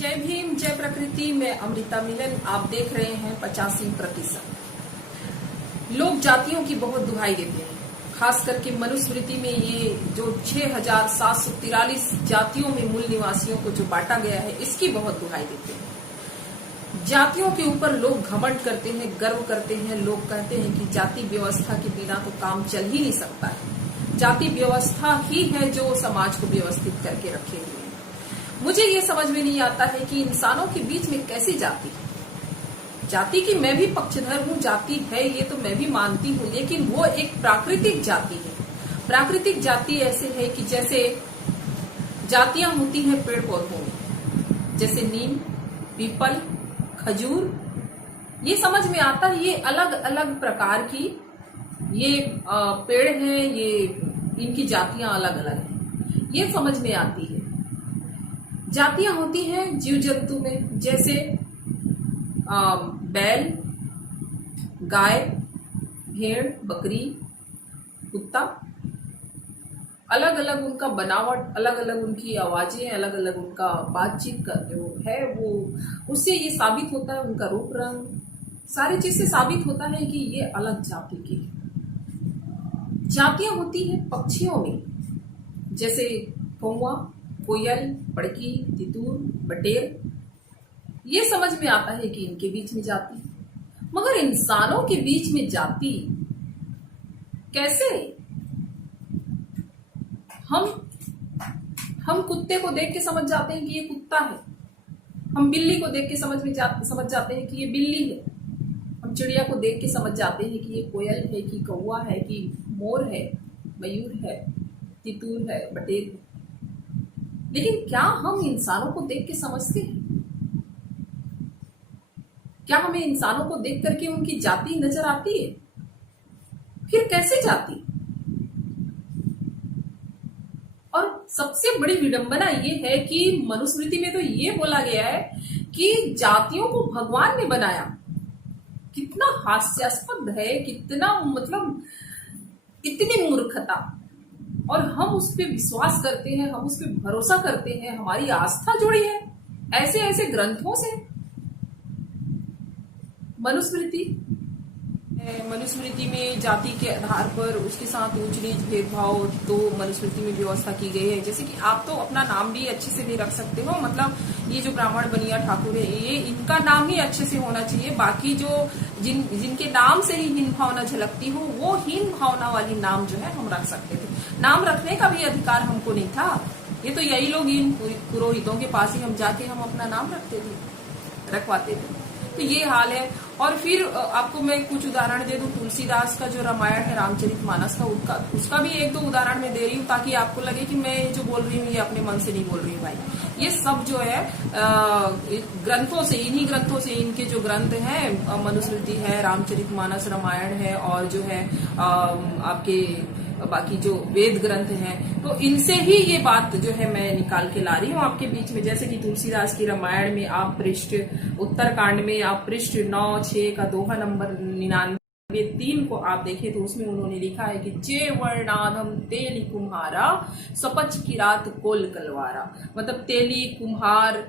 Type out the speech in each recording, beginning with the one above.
जय भीम, जय प्रकृति। मैं अमृता मिलन। आप देख रहे हैं 85%। लोग जातियों की बहुत दुहाई देते हैं, खास करके मनुस्मृति में ये जो 6743 जातियों में मूल निवासियों को जो बांटा गया है, इसकी बहुत दुहाई देते हैं। जातियों के ऊपर लोग घमंड करते हैं, गर्व करते हैं। लोग कहते हैं कि जाति व्यवस्था के बिना तो काम चल ही नहीं सकता है। जाति व्यवस्था ही है जो समाज को व्यवस्थित करके रखे हुए है। मुझे ये समझ में नहीं आता है कि इंसानों के बीच में कैसी जाति है। जाति की मैं भी पक्षधर हूँ, जाति है ये तो मैं भी मानती हूँ, लेकिन वो एक प्राकृतिक जाति है। प्राकृतिक जाति ऐसे है कि जैसे जातियां होती हैं पेड़ पौधों में, जैसे नीम, पीपल, खजूर, ये समझ में आता है। ये अलग अलग प्रकार की ये पेड़ हैं, ये इनकी जातियां अलग अलग हैं, ये समझ में आती है। जातियां होती हैं जीव जंतु में, जैसे बैल, गाय, भेड़, बकरी, कुत्ता। अलग अलग उनका बनावट, अलग अलग उनकी आवाजें, अलग अलग उनका बातचीत का जो है वो, उससे ये साबित होता है, उनका रूप रंग, सारी चीज से साबित होता है कि ये अलग जाति की है। जातियां होती हैं पक्षियों में, जैसे कौवा, कोयल, पड़की, तितुर, बटेर। ये समझ में आता है कि इनके बीच में जाति। मगर इंसानों के बीच में जाति कैसे? हम कुत्ते को देख के समझ जाते हैं कि ये कुत्ता है। हम बिल्ली को देख के समझ जाते हैं कि ये बिल्ली है। हम चिड़िया को देख के समझ जाते हैं कि ये कोयल है, कि कौवा है, कि मोर है, मयूर है, तितुर है, बटेर है। लेकिन क्या हम इंसानों को देख के समझते हैं? क्या हमें इंसानों को देख करके उनकी जाति नजर आती है? फिर कैसे जाति? और सबसे बड़ी विडंबना ये है कि मनुस्मृति में तो ये बोला गया है कि जातियों को भगवान ने बनाया। कितना हास्यास्पद है, कितना मतलब इतनी मूर्खता। और हम उस पर विश्वास करते हैं, हम उस पर भरोसा करते हैं, हमारी आस्था जुड़ी है ऐसे ऐसे ग्रंथों से। मनुस्मृति में जाति के आधार पर उसके साथ ऊंच नीच भेदभाव तो मनुस्मृति में व्यवस्था की गई है। जैसे कि आप तो अपना नाम भी अच्छे से नहीं रख सकते हो, मतलब ये जो ब्राह्मण बनिया ठाकुर है, ये इनका नाम ही अच्छे से होना चाहिए। बाकी जो जिनके नाम से ही हीन भावना झलकती हो, वो हीन भावना वाली नाम जो है हम रख सकते थे। नाम रखने का भी अधिकार हमको नहीं था। ये तो यही लोग, इन पुरोहितों के पास ही हम जाके हम अपना नाम रखवाते थे। तो ये हाल है। और फिर आपको मैं कुछ उदाहरण दे दूं। तुलसीदास का जो रामायण है, रामचरितमानस का, उसका भी एक दो उदाहरण मैं दे रही हूँ, ताकि आपको लगे कि मैं जो बोल रही हूँ ये अपने मन से नहीं बोल रही हूँ भाई। ये सब जो है ग्रंथों से, इन्हीं ग्रंथों से, इनके जो ग्रंथ हैं, मनुस्मृति है, रामचरितमानस, रामायण है, और जो है आपके बाकी जो वेद ग्रंथ हैं, तो इनसे ही ये बात जो है मैं निकाल के ला रही हूँ आपके बीच में। जैसे कि तुलसीदास की रामायण में आप पृष्ठ, उत्तरकांड में आप पृष्ठ 9/6 का दोहा नंबर 99-3 को आप देखें तो उसमें उन्होंने लिखा है कि जे वर्णाधम तेली कुम्हारा स्वपच किरात कोल कलवारा। मतलब तेली, कुम्हार,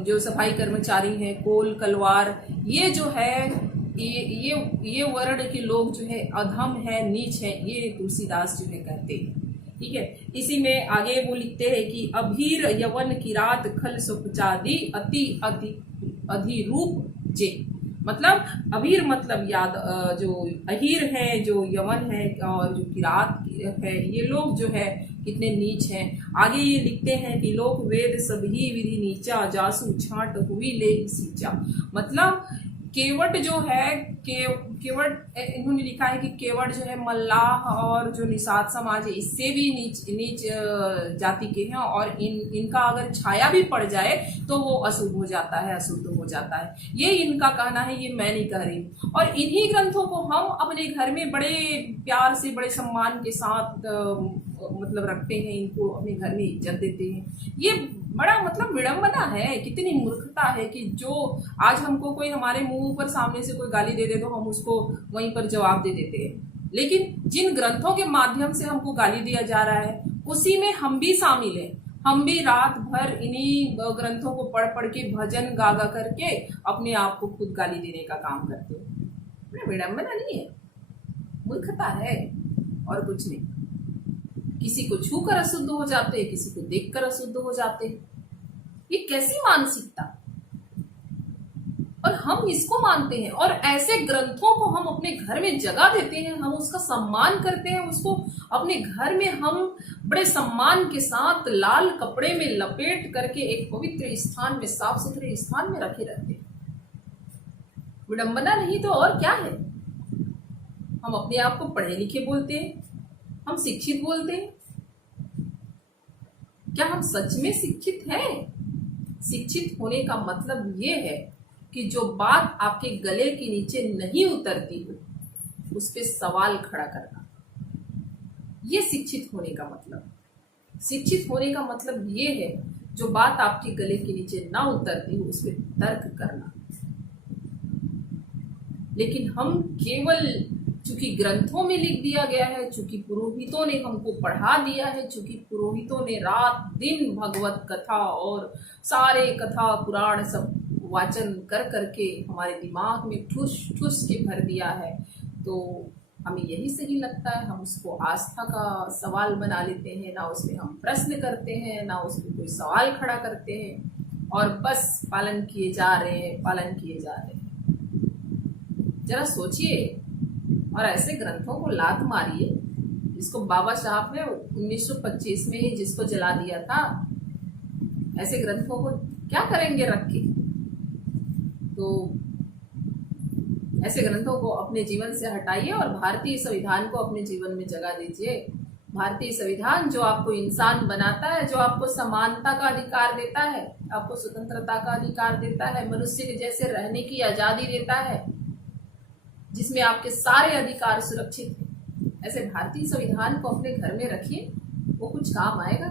जो सफाई कर्मचारी हैं, कोल, कलवार, ये जो है ये वर्ण के लोग जो है अधम है, नीच है, ये तुलसीदास जो है कहते हैं। ठीक है। इसी में आगे वो लिखते हैं कि अभीर यवन किरात खल सुपचादी अति अधिरूप जे। मतलब अभीर मतलब याद, जो अहीर है, जो यवन है, और जो किरात है, ये लोग जो है कितने नीच हैं। आगे ये लिखते हैं कि लोक वेद सभी विधि नीचा जासु छाट हुई ले सींचा। मतलब केवट जो है, केवट इन्होंने लिखा है कि केवट जो है मल्लाह और जो निषाद समाज है, इससे भी नीच जाति के हैं, और इनका अगर छाया भी पड़ जाए तो वो अशुभ हो जाता है, अशुद्ध हो जाता है। ये इनका कहना है, ये मैं नहीं कह रही। और इन्हीं ग्रंथों को हम अपने घर में बड़े प्यार से, बड़े सम्मान के साथ मतलब रखते हैं, इनको अपने घर में इज्जत देते हैं। ये बड़ा मतलब विडंबना है, कितनी मूर्खता है कि जो आज हमको कोई हमारे मुंह पर सामने से कोई गाली दे दे तो हम उसको वहीं पर जवाब दे देते हैं। लेकिन जिन ग्रंथों के माध्यम से हमको गाली दिया जा रहा है, उसी में हम भी शामिल हैं। हम भी रात भर इन्हीं ग्रंथों को पढ़ पढ़ के भजन गा गा करके अपने आप को खुद गाली देने का काम करते हैं। विडम्बना नहीं है, मूर्खता है और कुछ नहीं। किसी को छू कर अशुद्ध हो जाते हैं, किसी को देख कर अशुद्ध हो जाते हैं। ये कैसी मानसिकता, और हम इसको मानते हैं और ऐसे ग्रंथों को हम अपने घर में जगह देते हैं, हम उसका सम्मान करते हैं, उसको अपने घर में हम बड़े सम्मान के साथ लाल कपड़े में लपेट करके एक पवित्र स्थान में, साफ सुथरे स्थान में रखे रहते हैं। विडंबना नहीं तो और क्या है। हम अपने आप को पढ़े लिखे बोलते हैं, हम शिक्षित बोलते हैं। क्या हम सच में शिक्षित हैं? शिक्षित होने का मतलब ये है कि जो बात आपके गले के नीचे नहीं उतरती हो उस पर सवाल खड़ा करना, ये शिक्षित होने का मतलब। शिक्षित होने का मतलब ये है जो बात आपके गले के नीचे ना उतरती हो उस पर तर्क करना। लेकिन हम केवल चूंकि ग्रंथों में लिख दिया गया है, चूंकि पुरोहितों ने हमको पढ़ा दिया है, चूंकि पुरोहितों ने रात दिन भगवत कथा और सारे कथा पुराण सब वाचन कर करके हमारे दिमाग में ठुस ठुस के भर दिया है, तो हमें यही सही लगता है। हम उसको आस्था का सवाल बना लेते हैं, ना उसमें हम प्रश्न करते हैं, ना उसमें कोई सवाल खड़ा करते हैं, और बस पालन किए जा रहे हैं, पालन किए जा रहे हैं। जरा सोचिए और ऐसे ग्रंथों को लात मारिए जिसको बाबा साहब ने 1925 में ही जिसको जला दिया था। ऐसे ग्रंथों को क्या करेंगे रख के? तो ऐसे ग्रंथों को अपने जीवन से हटाइए और भारतीय संविधान को अपने जीवन में जगह दीजिए। भारतीय संविधान जो आपको इंसान बनाता है, जो आपको समानता का अधिकार देता है, आपको स्वतंत्रता का अधिकार देता है, मनुष्य के जैसे रहने की आजादी देता है, जिसमें आपके सारे अधिकार सुरक्षित हैं। ऐसे भारतीय संविधान को अपने घर में रखिए, वो कुछ काम आएगा।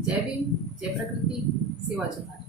जय भीम, जय प्रकृति, सेवा जोहार।